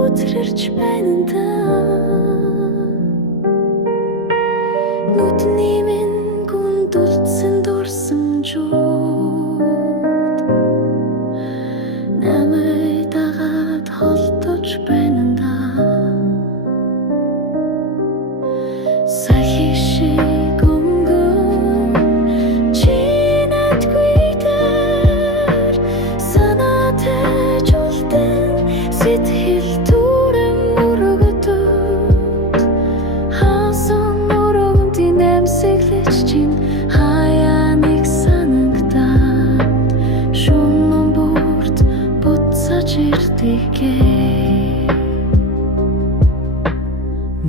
Өдрөрч байна даа. Нүдний минь гүндүлцэн дурсамжууд намайг дагаад холдож байна даа. Сая шиг өнгөн чи надгүй дээр санаатай жолтон сэтгэл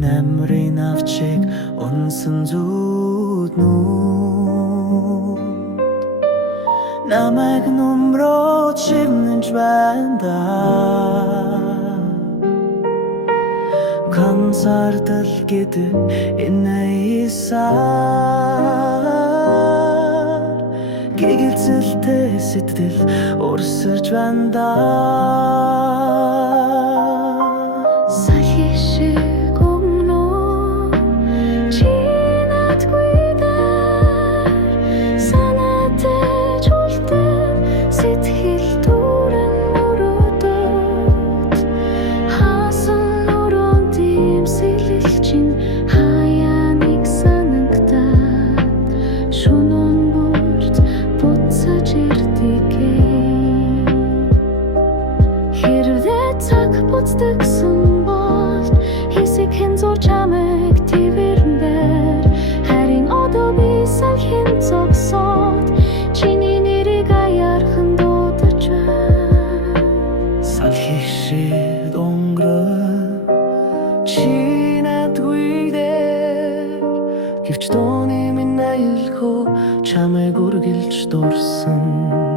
Намрын авчиг унсан зүуднүүд намайг нумроо чимнэж байна даа. Концертл гэдэг энэ исаар гэгэлцэлтэй сэтгэл урсаж байна даа. Буцдагсан бол хэсэг хэн зур чамайг твэрэн дээр харин одоо би салхин зогсоод чиний нэрийг аяархан дуудаж байна. Салхи шиг өнгөрөө чи надгүй дээр гэвч дууны минь аюулгүй чамайг үргэлж дурсан.